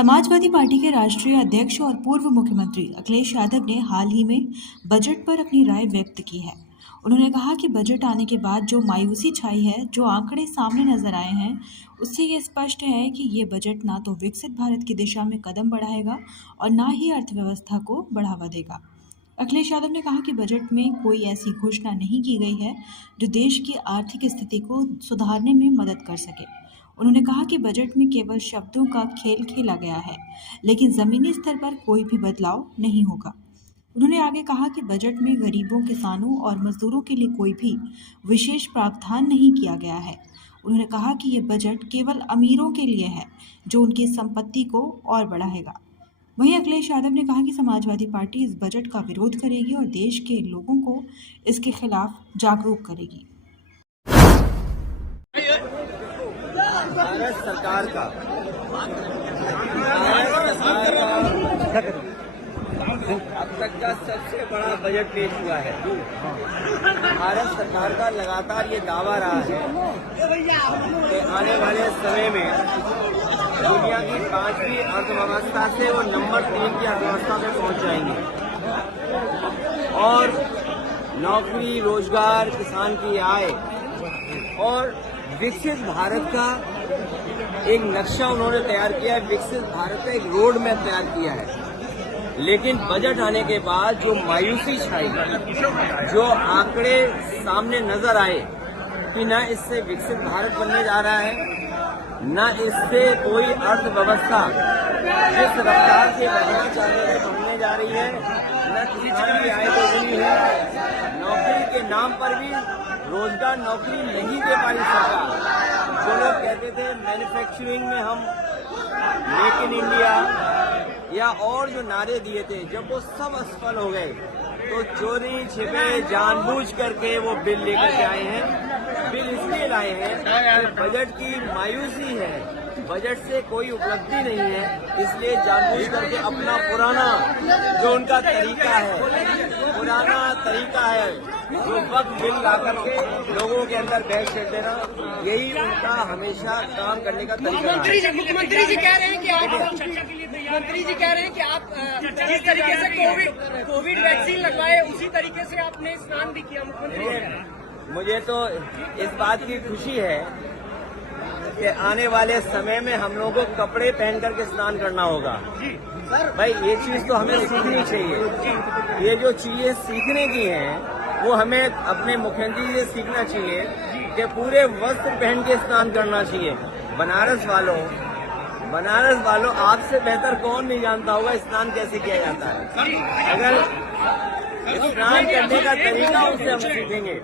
Samajwadi party के राष्ट्रीय अध्यक्ष और पूर्व मुख्यमंत्री अखिलेश यादव ने हाल ही में बजट पर अपनी राय व्यक्त की है। उन्होंने कहा कि बजट आने के बाद जो मायूसी छाई है, जो आंकड़े सामने नजर आए हैं, उससे ये स्पष्ट है कि ये बजट ना तो विकसित भारत की दिशा में कदम बढ़ाएगा और ना ही अर्थव्यवस्था को बढ़ावा देगा। अखिलेश यादव ने कहा कि बजट में कोई ऐसी घोषणा नहीं की गई है जो देश की आर्थिक स्थिति को सुधारने में मदद कर सके। उन्होंने कहा कि बजट में केवल शब्दों का खेल खेला गया है, लेकिन जमीनी स्तर पर कोई भी बदलाव नहीं होगा। उन्होंने आगे कहा कि बजट में गरीबों, किसानों और मजदूरों के लिए कोई भी विशेष प्रावधान नहीं किया गया है। उन्होंने कहा कि ये बजट केवल अमीरों के लिए है, जो उनकी संपत्ति को और बढ़ाएगा। वहीं अखिलेश यादव ने कहा कि समाजवादी पार्टी इस बजट का विरोध करेगी और देश के लोगों को इसके खिलाफ जागरूक करेगी। भारत सरकार का अब तक का सबसे बड़ा बजट पेश हुआ है। भारत सरकार का लगातार ये दावा रहा है कि आने वाले समय में दुनिया की 5वीं अर्थव्यवस्था से वो नंबर 3 की अर्थव्यवस्था में पहुंच जाएंगे और नौकरी, रोजगार, किसान की आय और विकसित भारत का एक नक्शा उन्होंने तैयार किया है। विकसित भारत का एक रोड मैप तैयार किया है। लेकिन बजट आने के बाद जो मायूसी छाई, जो आंकड़े सामने नजर आए कि न इससे विकसित भारत बनने जा रहा है, न इससे कोई अर्थव्यवस्था जिस रफ्तार से बढ़ना चाहते हैं बनने जा रही है, न किसान की आय दोगुनी है, नौकरी के नाम पर भी रोजगार नौकरी नहीं दे पाई सरकार। जो लोग कहते थे मैन्युफैक्चरिंग में हम मेक इन इंडिया या और जो नारे दिए थे, जब वो सब असफल हो गए तो चोरी छिपे जानबूझ करके वो बिल लेकर के आए हैं। बिल इसलिए लाए हैं कि बजट की मायूसी है, बजट से कोई उपलब्धि नहीं है, इसलिए जानबूझ करके अपना पुराना जो उनका तरीका है जो वक्त बिल ला करके लोगों के अंदर बहस कर देना, यही उनका हमेशा काम करने का तरीका है। मुख्यमंत्री जी कह रहे हैं कि आप जिस तरीके से कोविड वैक्सीन लगवाए उसी तरीके से आपने स्नान भी किया। मुख्यमंत्री, मुझे तो इस बात की खुशी है कि आने वाले समय में हम लोगों को कपड़े पहन करके स्नान करना होगा। भाई ये चीज तो हमें सीखनी चाहिए। ये जो चीजें सीखने की हैं वो हमें अपने मुख्यमंत्री से सीखना चाहिए कि पूरे वस्त्र पहन के स्नान करना चाहिए। बनारस वालों आपसे बेहतर कौन नहीं जानता होगा स्नान कैसे किया जाता है। अगर स्नान करने का तरीका उनसे हम सीखेंगे।